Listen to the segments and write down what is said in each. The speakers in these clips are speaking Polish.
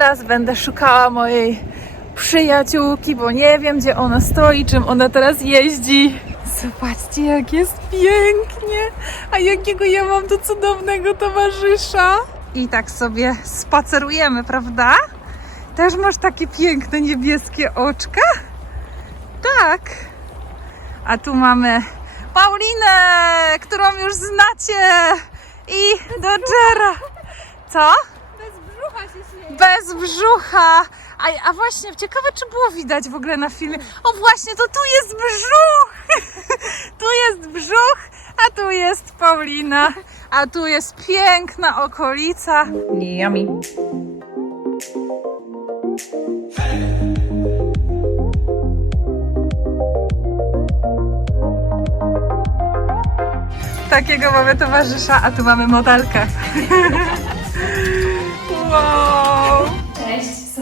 Teraz będę szukała mojej przyjaciółki, bo nie wiem, gdzie ona stoi, czym ona teraz jeździ. Zobaczcie, jak jest pięknie! A jakiego ja mam tu cudownego towarzysza! I tak sobie spacerujemy, prawda? Też masz takie piękne niebieskie oczka? Tak. A tu mamy Paulinę, którą już znacie. I Dodgera. Co? Bez brzucha się. Bez brzucha. A, a właśnie, ciekawe, czy było widać w ogóle na filmie. O właśnie, to tu jest brzuch. Tu jest brzuch, a tu jest Paulina. A tu jest piękna okolica. Yummy. Takiego mamy towarzysza, a tu mamy modelkę. Wow!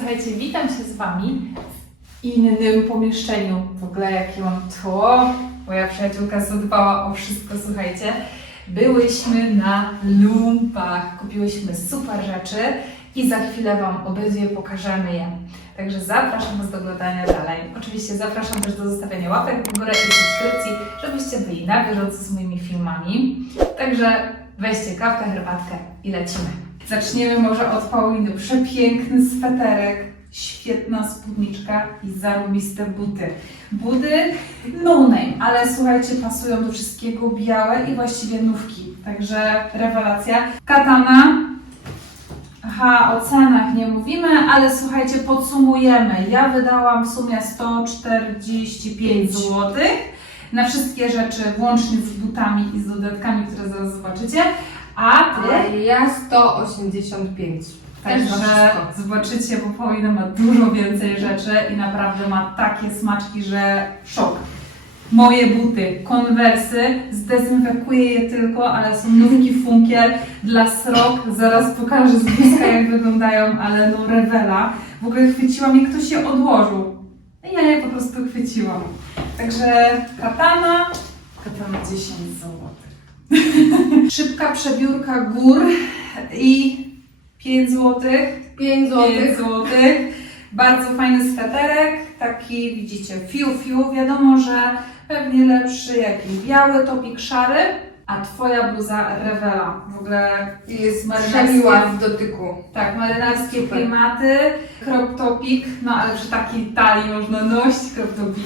Słuchajcie, witam się z Wami w innym pomieszczeniu. W ogóle jakie mam tło. Moja przyjaciółka zadbała o wszystko, słuchajcie. Byłyśmy na lumpach, kupiłyśmy super rzeczy i za chwilę Wam obydwie pokażemy je. Także zapraszam Was do oglądania dalej. Oczywiście zapraszam też do zostawiania łapek w górę i subskrypcji, żebyście byli na bieżąco z moimi filmami. Także weźcie kawkę, herbatkę i lecimy. Zaczniemy może od Pauliny. Przepiękny sweterek, świetna spódniczka i zarobiste buty. Buty no name, ale słuchajcie, pasują do wszystkiego białe i właściwie nówki. Także rewelacja. Katana. Aha, o cenach nie mówimy, ale słuchajcie, podsumujemy. Ja wydałam w sumie 145 zł na wszystkie rzeczy, włącznie z butami i z dodatkami, które zaraz zobaczycie. A ty? Ja 185. Też za Także zobaczycie, bo Paulina ma dużo więcej rzeczy i naprawdę ma takie smaczki, że szok. Moje buty, konwersy, zdezynfekuję je tylko, ale są nówki funkiel dla srok. Zaraz pokażę z bliska jak wyglądają, ale no rewela. W ogóle chwyciłam je, ktoś je odłożył. I ja je po prostu chwyciłam. Także katana, katana 10 zł. Szybka przebiórka gór i 5 złotych. 5 5 zł. złotych. Bardzo fajny sweterek, taki widzicie, fiu fiu. Wiadomo, że pewnie lepszy jakiś biały topik szary, a twoja bluza rewela. W ogóle Jest Marynarskie. w dotyku. tak, marynarskie Super. klimaty, crop topik, no ale przy takiej talii można nosić crop topik.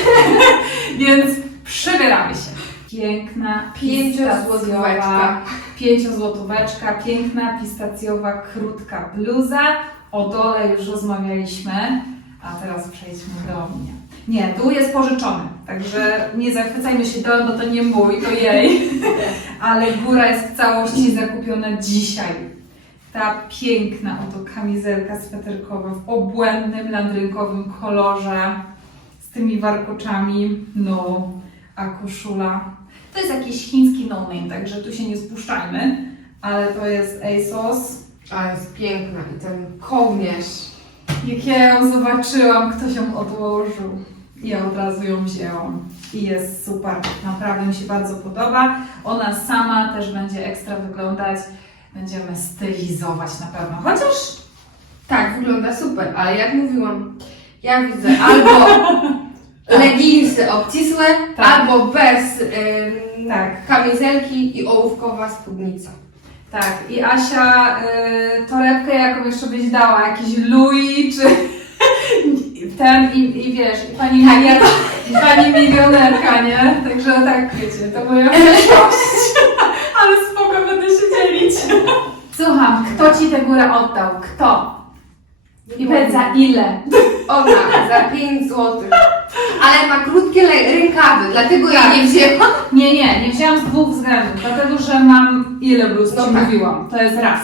Więc przybieramy się. Piękna, Pięciozłotóweczka. pięciozłotóweczka, piękna, pistacjowa, krótka bluza. O dole już rozmawialiśmy, a teraz przejdźmy do mnie. Nie, dół jest pożyczony, także nie zachwycajmy się dole, bo to nie mój, to jej. Ale góra jest w całości zakupiona dzisiaj. Ta piękna oto kamizelka sweterkowa w obłędnym, landrynkowym kolorze z tymi warkoczami, no, a koszula. To jest jakiś chiński no-name, także tu się nie spuszczajmy, ale to jest ASOS. A jest piękna i ten kołnierz. Jak ja ją zobaczyłam, ktoś ją odłożył. i Ja od razu ją wzięłam. I jest super. Naprawdę mi się bardzo podoba. Ona sama też będzie ekstra wyglądać. Będziemy stylizować na pewno. Chociaż Tak, wygląda super, ale jak mówiłam, ja widzę albo leginsy obcisłe, Tak. albo bez ym, Tak. kamizelki i ołówkowa spódnica. tak. I Asia, y, torebkę jaką jeszcze byś dała? Jakiś Louis czy ten i, i wiesz, i pani, Tak, miliard, i pani milionerka, nie? Także tak wiecie, to moja przeszłość. Ale spoko, będę się dzielić. Słucham, kto ci tę górę oddał? Kto? I powiedz za ile? Ona za 5 zł. Ale ma krótkie le- rękawy, dlatego ja nie wzięłam. Nie, nie, nie wzięłam z dwóch względów. Dlatego, że mam ile bluz No ci tak. mówiłam. To jest raz.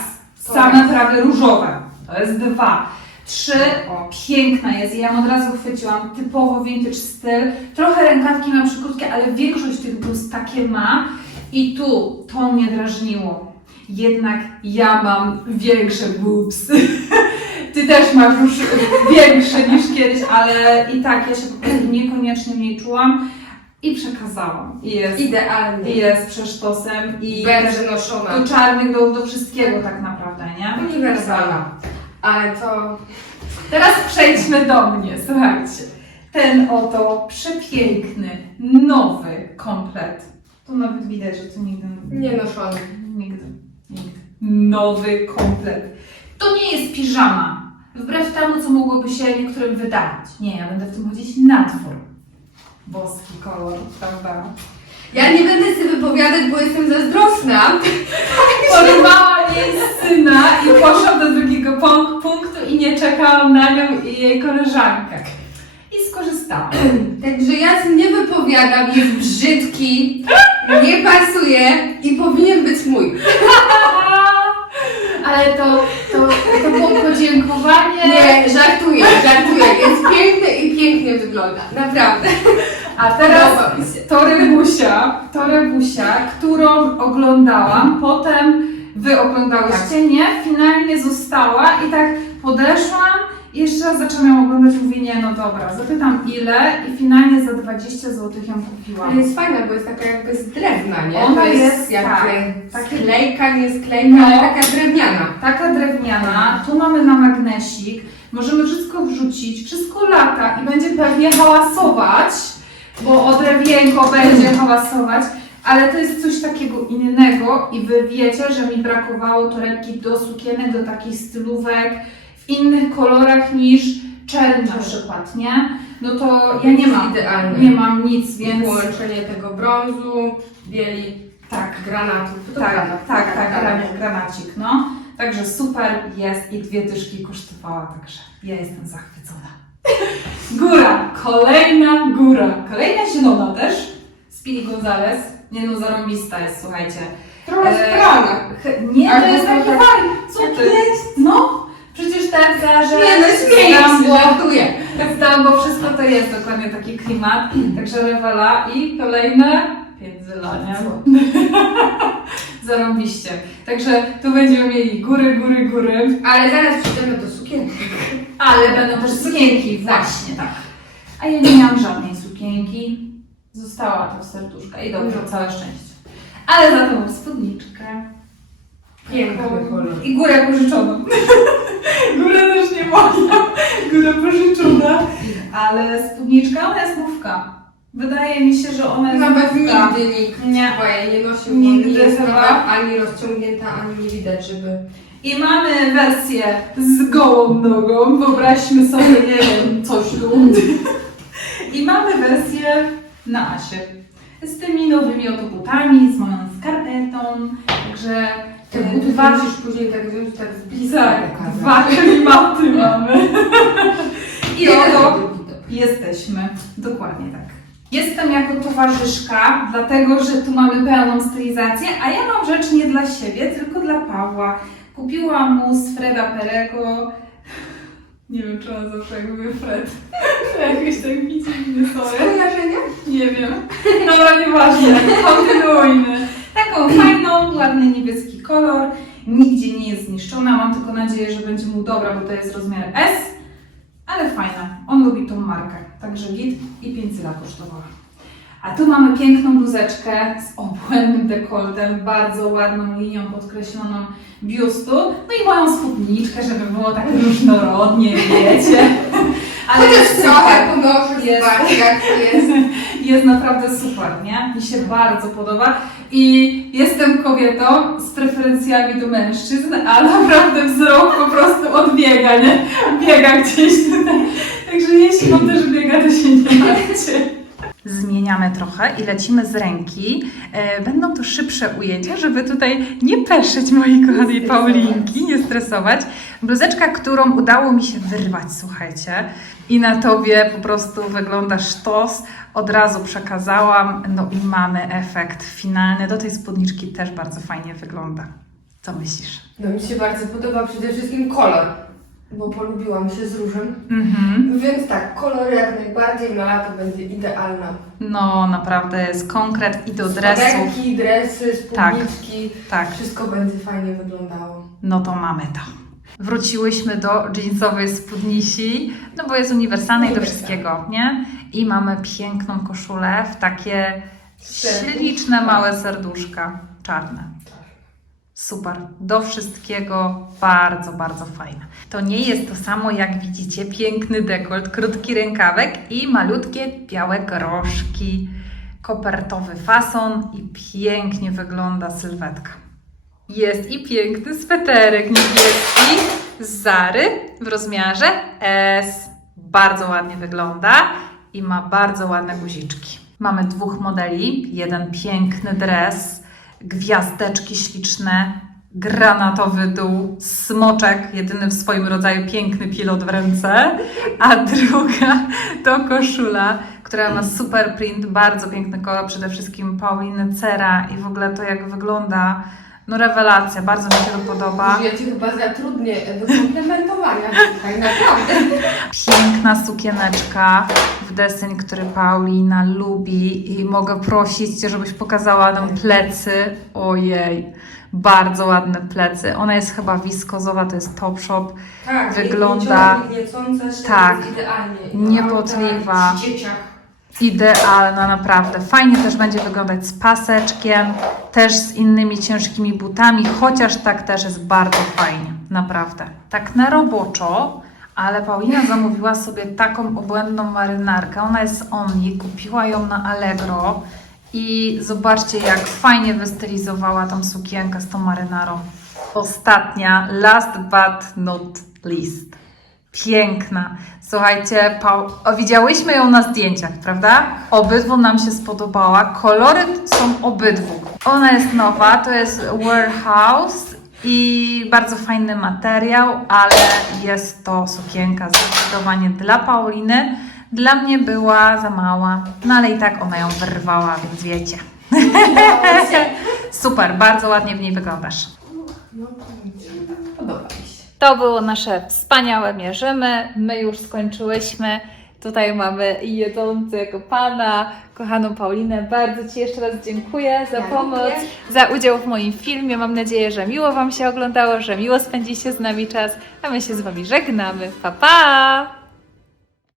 To Same raz. prawie różowe. To jest dwa. Trzy, O. piękna jest. Ja ją od razu chwyciłam. Typowo vintage styl. Trochę rękawki ma przykrótkie, ale większość tych bluz takie ma. I tu to mnie drażniło. Jednak ja mam większe boobs. Ty też masz już większe niż kiedyś, ale i tak ja się po prostu niekoniecznie w niej czułam i przekazałam. I jest, i Idealnie. jest przesztosem i Będzie noszona. do czarnych, do, do wszystkiego tak naprawdę, nie? Uniwersalna. Ale to... Teraz przejdźmy do mnie, słuchajcie. Ten oto przepiękny, nowy komplet. Tu nawet widać, że to nigdy Nie noszony. Nigdy, nigdy. Nowy komplet. To nie jest piżama. Wbrew temu, co mogłoby się niektórym wydawać. Nie, ja będę w tym chodzić na dwór. Boski kolor, prawda? Ja nie będę się wypowiadać, bo jestem zazdrosna. Porwałam jej syna i poszłam do drugiego punk- punktu i nie czekałam na nią i jej koleżankę. I skorzystałam. Także ja się nie wypowiadam, jest brzydki, nie pasuje i powinien być mój. Ale to, to, to było podziękowanie. Nie, żartuję, żartuję. Jest piękny i pięknie wygląda. Naprawdę. A teraz Podoba mi się. to Rebusia, to Rebusia, którą oglądałam, potem wy oglądałyście, nie? Finalnie została i tak podeszłam i jeszcze raz zaczęłam ją oglądać, mówię, nie, no dobra, zapytam ile i finalnie za 20 zł ją Ale kupiłam. jest fajna, bo jest taka jakby z drewna, nie? Ona to jest, jest, jak tak, takie sklejka, nie sklejka, No. ale taka drewniana. Taka drewniana, tu mamy na magnesik, możemy wszystko wrzucić, wszystko lata i będzie pewnie hałasować, bo o drewienko będzie hałasować, ale to jest coś takiego innego i wy wiecie, że mi brakowało torebki do sukienek, do takich stylówek innych kolorach niż czerń na przykład, nie? No to ja nie mam, Idealne. nie mam nic, więc Połączenie tego brązu, bieli, tak. granatu. To Tak, granat, tak, tak, granat. granat, granacik, no. Także super jest i dwie dyszki kosztowała, także ja jestem zachwycona. Góra, kolejna góra, kolejna zielona też, Speedy Gonzales. Nie no, zarąbista jest, słuchajcie. Trochę E, sprana. ch- Nie, to jest taki fajny, co Tak ty? jest. No, tak że... Nie no, śmieję się, bo, żartuję. tak znam, bo wszystko to jest dokładnie taki klimat, także rewela i kolejne piędzyla, nie? Zarąbiście. Także tu będziemy mieli góry, góry, góry, Ale zaraz przejdziemy do sukienek. ale będą też sukienki, właśnie tak. A ja nie miałam żadnej sukienki. Została to serduszka i dobrze, całe szczęście. Ale za tą spódniczkę. Piękny kolor. I górę pożyczoną. Góra też nie moja, góra pożyczona. Ale spódniczka, ona jest. Wydaje mi się, że ona jest Nawet nówka. nigdy nikt Nie. swojej nie nosił, Nigdy nie jest chyba. ani rozciągnięta, ani nie widać, żeby... I mamy wersję z gołą nogą, wyobraźmy sobie, nie wiem, coś tu. I mamy wersję na Asie. Z tymi nowymi oto butami, z moją skarpetą, także Te e, buty dwa, musisz później tak wziąć, tak z bliska tak, pokazać. dwa klimaty mamy. I Jeden oto widok. Jesteśmy, dokładnie tak. Jestem jako towarzyszka, dlatego że tu mamy pełną stylizację, a ja mam rzecz nie dla siebie, tylko dla Pawła. Kupiłam mu z Freda Perego. Nie wiem, czy on zawsze jak mówię Fred. Jakoś tak dziwnie sorry. Skojarzenia? Nie wiem. Dobra, nieważne. Kontynuujmy. Taką fajną, ładny niebieski kolor. Nigdzie nie jest zniszczona. Mam tylko nadzieję, że będzie mu dobra, bo to jest rozmiar S. Ale fajna. On lubi tą markę. Także git i 5 lat kosztowała. A tu mamy piękną bluzeczkę z obłędnym dekoltem, bardzo ładną linią podkreśloną biustu. No i moją spódniczkę, żeby było tak różnorodnie, wiecie. Ale Chociaż jest trochę Jest. zobaczcie jak to jest. Jest naprawdę super, nie? Mi się bardzo podoba i jestem kobietą z preferencjami do mężczyzn, a naprawdę wzrok po prostu odbiega, nie? Biega gdzieś tutaj. Także jeśli on też biega, to się nie martwcie. Zmieniamy trochę i lecimy z ręki. E, Będą to szybsze ujęcia, żeby tutaj nie peszyć mojej kochanej Paulinki, nie stresować. Bluzeczka, którą udało mi się wyrwać, słuchajcie. I na tobie po prostu wygląda sztos. Od razu przekazałam, no i mamy efekt finalny. Do tej spódniczki też bardzo fajnie wygląda. Co myślisz? No mi się bardzo podoba przede wszystkim kolor, bo polubiłam się z różem. Mhm. Więc tak, kolor jak najbardziej na lato będzie idealna. No, naprawdę jest konkret i do dresów. Spodenki, dresy, spódniczki, Tak. wszystko będzie fajnie wyglądało. No to mamy to. Wróciłyśmy do jeansowej spódnisi, no bo jest uniwersalna i do wszystkiego, nie? I mamy piękną koszulę w takie Serduszka. śliczne, małe serduszka, czarne. Super. Do wszystkiego bardzo, bardzo fajna. To nie jest to samo, jak widzicie, piękny dekolt, krótki rękawek i malutkie białe groszki. Kopertowy fason i pięknie wygląda sylwetka. Jest i piękny sweterek niebieski z Zary w rozmiarze S. Bardzo ładnie wygląda i ma bardzo ładne guziczki. Mamy dwóch modeli. Jeden piękny dres, gwiazdeczki śliczne, granatowy dół, smoczek, jedyny w swoim rodzaju piękny pilot w ręce, a druga to koszula, która ma super print, bardzo piękny kolor, przede wszystkim Pauliny Cera i w ogóle to jak wygląda, no rewelacja, bardzo mi się to podoba. Ja Cię chyba zatrudnię do komplementowania tutaj, naprawdę. Piękna sukieneczka w deseń, który Paulina lubi i mogę prosić Cię, żebyś pokazała nam plecy. Ojej, bardzo ładne plecy. Ona jest chyba wiskozowa, to jest Topshop. Tak, Wygląda- i niecące się tak, idealnie. niepotliwa. Przy dzieciach. Idealna, naprawdę. Fajnie też będzie wyglądać z paseczkiem, też z innymi ciężkimi butami, chociaż tak też jest bardzo fajnie, naprawdę. Tak na roboczo, ale Paulina zamówiła sobie taką obłędną marynarkę. Ona jest z Only, kupiła ją na Allegro i zobaczcie, jak fajnie wystylizowała tą sukienkę z tą marynarą. Ostatnia, last but not least. Piękna. Słuchajcie, Pau... o, widziałyśmy ją na zdjęciach, prawda? Obydwu nam się spodobała. Kolory są obydwu. Ona jest nowa, to jest warehouse i bardzo fajny materiał, ale jest to sukienka zdecydowanie dla Pauliny. Dla mnie była za mała, no ale i tak ona ją wyrwała, więc wiecie. Super, bardzo ładnie w niej wyglądasz. Podoba mi się. To było nasze wspaniałe mierzymy. My już skończyłyśmy. Tutaj mamy jedzącego pana, kochaną Paulinę. Bardzo Ci jeszcze raz dziękuję za pomoc, za udział w moim filmie. Mam nadzieję, że miło Wam się oglądało, że miło spędzicie z nami czas, a my się z Wami żegnamy. Pa, pa!